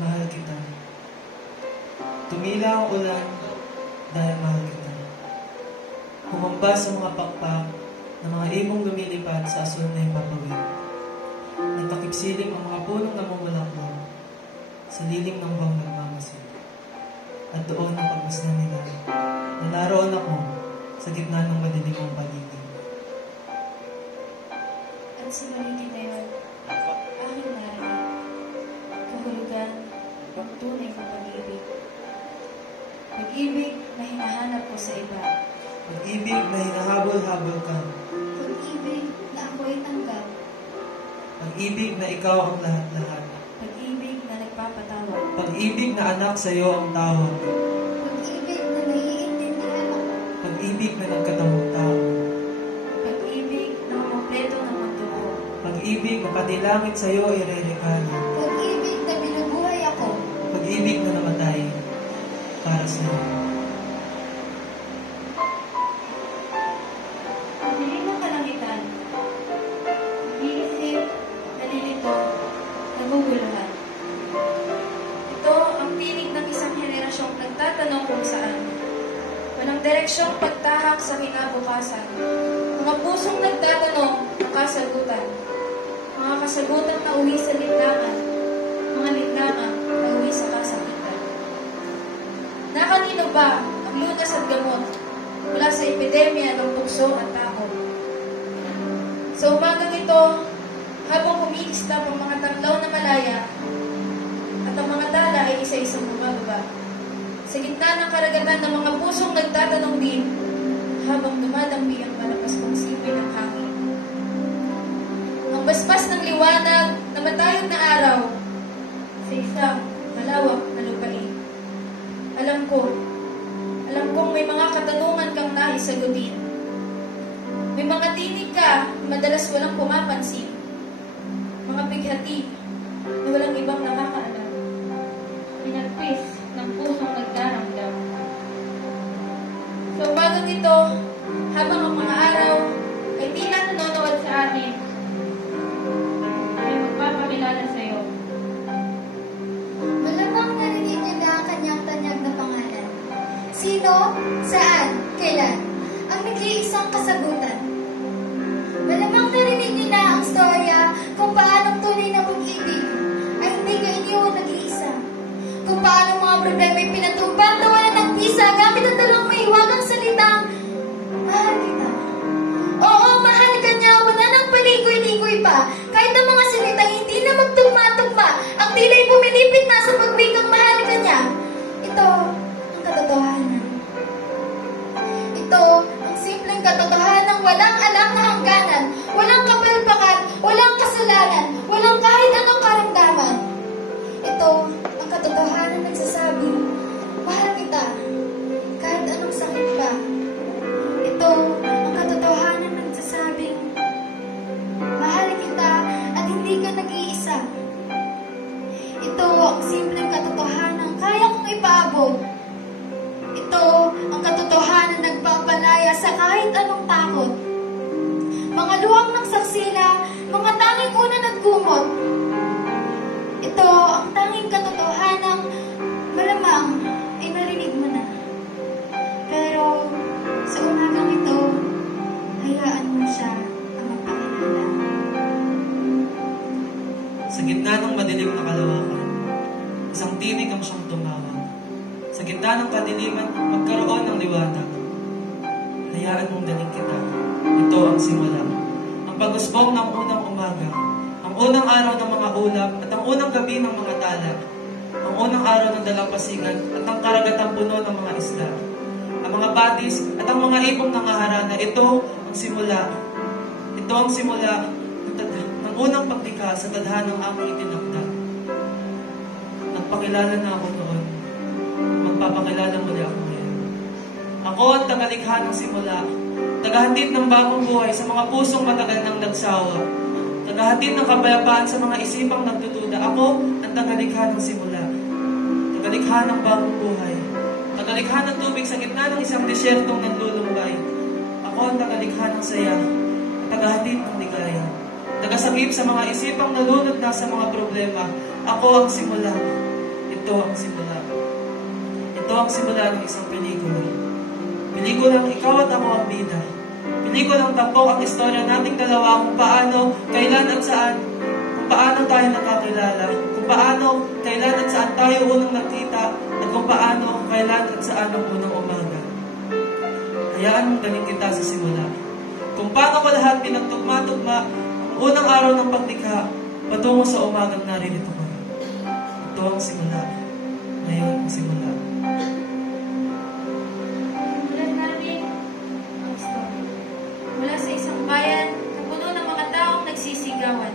mahal kita. Tumila ang ulan dahil mahal kita. Humamba sa mga pakpak ng mga ibong lumilipad sa asul na hipapawid. Nagtakipsilim ang mga punong namumulaklak sa lilim ng buwang nagmamasid. At doon ang pagmasdan nila na naroon ako sa gitna ng madilim mong paligid. At sa paligid na yun, aking narinig, kahulugan ng tunay kong pag-ibig. Pag-ibig na hinahanap ko sa iba. Pag-ibig na hinahabol-habol ka. Pag-ibig na ako'y tanggap. Pag-ibig na ikaw ang lahat-lahat. Pag-ibig na nagpapatawad. Pag-ibig na anak sa iyo ang tawag. Pag-ibig na naiintindihan ako. Pag-ibig na nagkatamong-tao. Pag-ibig na kumpleto ng mundo ko. Pag-ibig na pati langit sa iyo ay re-regalo. Pag-ibig na binubuhay ako. Pag-ibig na namatay para sa iyo. Dilim ng kalangitan. Iisip, nalilito, naguguluhan. Ito ang tinig ng isang henerasyong nagtatanong kung saan. Walang direksyong pagtahak sa kinabukasan. Mga pusong nagtatanong ng kasagutan. Mga kasagutan na uwi sa litlangan. Mga litlangan na uwi sa kasakitan. Na kanino ba ang lunas at gamot mula sa epidemya ng tukso at takot? Sa umagang ito, habang humiislap ang mga tanglaw na malaya at ang mga tala ay isa-isang bumababa, sa gitna ng karagatan ng mga pusong nagtatanong din, habang dumadampi ang malapaspang sipoy ng hangin. Ang baspas ng liwanag na matayog na araw sa isang malawak na lupain. Alam kong may mga katanungan kang nais sagutin. May mga tinig ka na madalas walang pumapansin. Mga bighati na walang ibang nakakaalam. Pinagpis ng pusong nagdaramdam. Sa umagang ito, habang ang mga araw ay tila nanonood sa atin, ay magpapakilala sa iyo. Malamang narinig niyo na ang kanyang tanyag na pangalan. Sino, saan, kailan, ang nag-iisang kasagutan. Malamang narinig niyo na ang storya kung paanong tunay na pag-ibig ay hindi kayo nag-iisa. Kung paano mga problema ay pinatupang tawanan ng pisa gamit ang dalang mahiwagang salitang, mahal kita. Oo, mahal ka niya, wala nang paligoy-ligoy pa. Kahit ang mga salitang hindi na magtugma-tugma, ang tila'y pumilipit na sa pagwikang mahal ka niya. Ito ang katotohanan. Ito ang simpleng katotohanan, walang alam na hangganan, walang kapalpakan, walang kasalanan, walang kahit anong karamdaman. Ito ang katotohanan nagsasabing, mahal kita, kahit anong sakit pa. Ito ang katotohanan nagsasabing, mahal kita at hindi ka nag-iisa. Ito ang simpleng katotohanan kaya kong ipaabot. Ito ang katotohanan nagpapalaya sa kahit anong takot. Mga luhang ng saksila, mga tanging unan at kumot. Ito ang tanging katotohanan malamang ay narinig mo na. Pero sa umagang ito, hayaan mo siya ang magpakilala. Sa gitna ng madilim na kalawakan, isang tinig ang siyang tumawag. Sa gitna ng kadiliman, magkaroon ng liwanag. Hayaan mong daling kita. Ito ang simula. Ang pag-usbong ng unang umaga, ang unang araw ng mga ulap, at ang unang gabi ng mga tala, ang unang araw ng dalampasigan, at ang karagatang puno ng mga isda, ang mga batis, at ang mga ibong nangaharana. Ito ang simula. Ito ang simula ng unang paglikha sa tadhanang aking itinakda. Nagpakilala na ako noon. Magpapakilala muli ako ngayon. Ako ang tagalikha ng simula. Tagahatid ng bagong buhay sa mga pusong matagal nang nagsawa. Tagahatid ng kapayapaan sa mga isipang nagdududa. Ako ang tagalikha ng simula. Tagalikha ng bagong buhay. Tagalikha ng tubig sa gitna ng isang desyertong naglulumbay. Ako ang tagalikha ng saya. Tagahatid ng ligaya. Tagasagip sa mga isipang nalunod na sa mga problema. Ako ang simula. ito ang simula. Ito ang simula ng isang pelikula. Pelikulang ikaw at ako ang bida. Pelikulang tampok ang istorya nating dalawa kung paano, kailan at saan, kung paano tayo nakakilala, kung paano, kailan at saan tayo unang nakita, at kung paano, kailan at saan ang unang umaga. Hayaan mong daling kita sa simula. Kung paano ko lahat pinagtugma-tugma ang unang araw ng paglikha patungo sa umagang naririto ko. Ito ang simula. Ngayon ang simula. Simulan natin ang story. Mula sa isang bayan na puno ng mga taong nagsisigawan.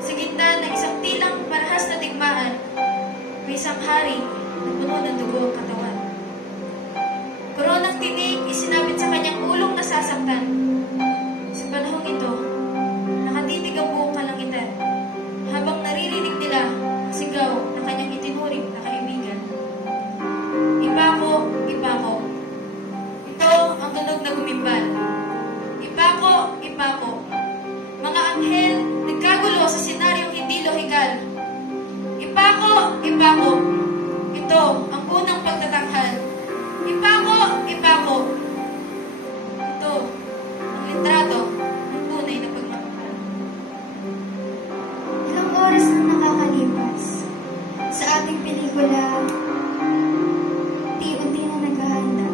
Sa gitna ng isang tilang marahas na digmaan, may isang hari na puno ng dugo ang katawan. Koronang tinig isinabit sa kanyang ulong nasasaktan. Sa panahong ito, nakatitig ang buong kalangitan habang naririnig nila ang sigaw na kanyang itinuring na kaibigan. Ipako, ipako. Ito ang tunog na gumimbal. Ipako, ipako. Mga anghel nagkagulo sa senaryong hindi lohikal. Ipako, ipako. Ito ang unang pagtatanghal. Ipako, ipako. Ito ang litrato ng tunay na pagmamahal. Ilang oras na nakakalipas sa ating pelikula, unti-unti na naghahanda.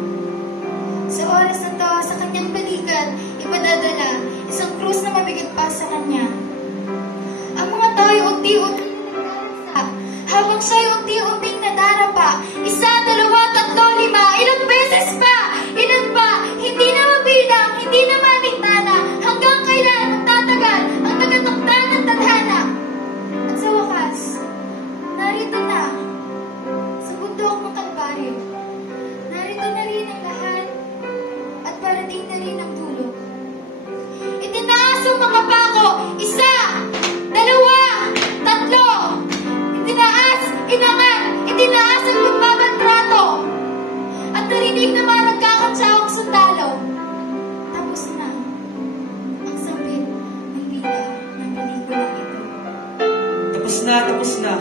Sa oras na to, sa kanyang balikat, ipadadala isang krus na mabigat pa sa kanya. Ang mga tao unti-unti na habang siya'y unti-unting nadarapa. 1, 2, 3, 5, ilang beses pa, ilan pa, hindi na mabilang, hindi na malintana, hanggang kailan magtatagal ang tagatakda ng tadhana. At sa wakas, narito na, sa bundok ng Kalbaryo, narito na rin ang lahat, at parating na rin ang dulo. Itinaas ang mga pako, 1, 2, 3, itinaas, inangat, itinaas ang lumbabang trato, at narinig naman nagkakatsawang sundalo. Tapos na ang sampit ng bida ng pelikula ito. Tapos na.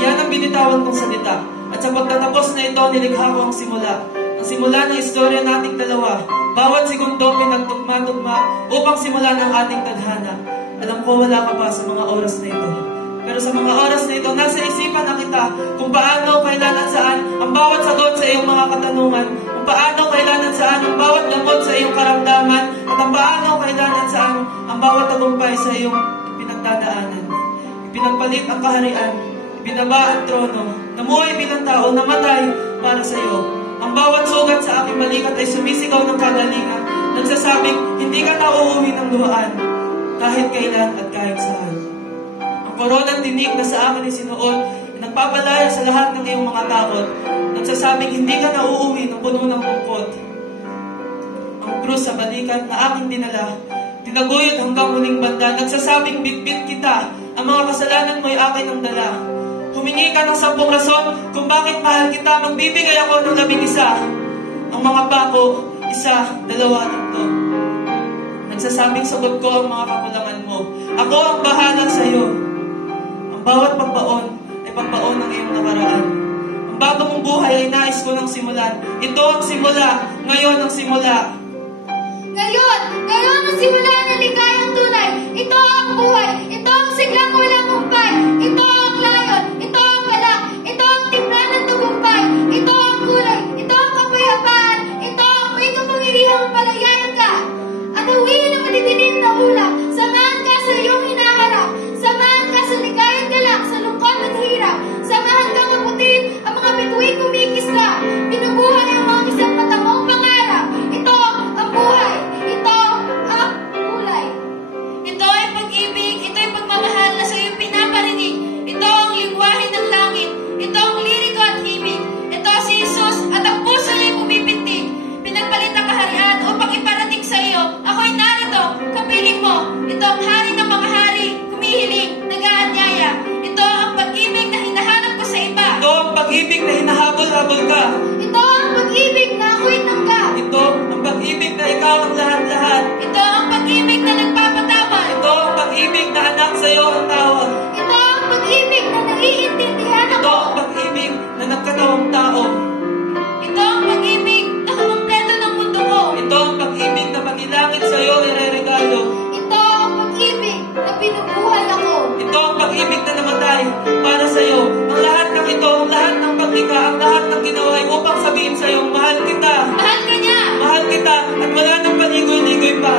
Iyan ang binitawan kong salita. At sa pagtatapos na ito, nilikha ko ang simula. Ang simula ng istorya nating dalawa. Bawat segundo pinagtugma-tugma upang simulan ang ating tadhana. Alam ko wala ka pa sa mga oras na ito. Pero sa mga oras na ito, nasa isipan na kita kung paano, kailan at saan ang bawat sagot sa iyong mga katanungan. Kung paano, kailan at saan ang bawat gamot sa iyong karamdaman. At ang paano, kailan at saan ang bawat tagumpay sa iyong pinagdadaanan. Ipinagpalit ang kaharian, ibinaba ang trono, namuhay bilang tao, namatay para sa iyo. Ang bawat sugat sa aking balikat ay sumisigaw ng kagalingan, nagsasabing, hindi ka na uuwi ng luhaan, kahit kailan at kahit saan. Ang koronang tinig na sa akin isinuot, nagpapalaya sa lahat ng iyong mga takot, nagsasabing, hindi ka na uuwi ng puno ng lungkot. Ang krus sa balikat na aking dinala, tinaguyod hanggang huling banda, nagsasabing, bitbit kita, ang mga kasalanan mo'y akin ang dala. Humingi ka ng 10 rason kung bakit mahal kita, magbibigay ako ng 11. Ang mga pako, 1, 2, 3. Nagsasabing sagot ko ang mga kakulangan mo. Ako ang bahala sa iyo. Ang bawat pagbaon ay pagbaon ng iyong nakaraan. Ang bago mong buhay ay nais ko ng simulan. Ito ang simula, ngayon ang simula. Ngayon ang simula ng ligayang tunay. Ito ang buhay, ito ang siglang walang humpay, ito ang layon, ito ang galak, ito ang timpla ng tagumpay, ito ang kulay, ito ang kapayapaan, ito ang may kapangyarihang palayain ka. At huwiin ang madidilim na ulap, samahan ka sa iyong hinaharap, samahan ka sa ligayang galak, sa lungkot at hirap, samahan ka maputin ang mga bituin kumikisla, binubuhay ang mga isang matamong pangarap. Ito ang buhay, ito ang kulay. Ito ay pag-ibig, ito ay pagmamahal na sa iyong pinaparinig. Ito ang lingwahe ng langit, ito ang liriko at himig. Ito si Jesus at ang puso niya'y pumipintig. Pinagpalit ang kaharian upang iparating sa iyo. Ako'y narito, kapiling mo. Ito ang hari ng mga hari, humihiling, nag-aanyaya. Ito ang pag-ibig na hinahanap ko sa iba. Ito ang pag-ibig na hinahabol-habol ka. Ito ang pag-ibig na ako'y tanggap. Ito ang pag-ibig na ikaw ang lahat-lahat. Ito ang pag-ibig na nagpapatawad. Ito ang pag-ibig na anak sa iyo ang tawag. Ito ang pag-ibig na naiintindihan Ito ako. ang pag-ibig pag-ibig na namatay para sa iyo. Ang lahat ng ito, ang lahat ng paglikha, ang lahat ng ginawa ay upang sabihin sa iyo, mahal kita. Mahal ka niya! Mahal kita at wala nang paligoy-ligoy pa.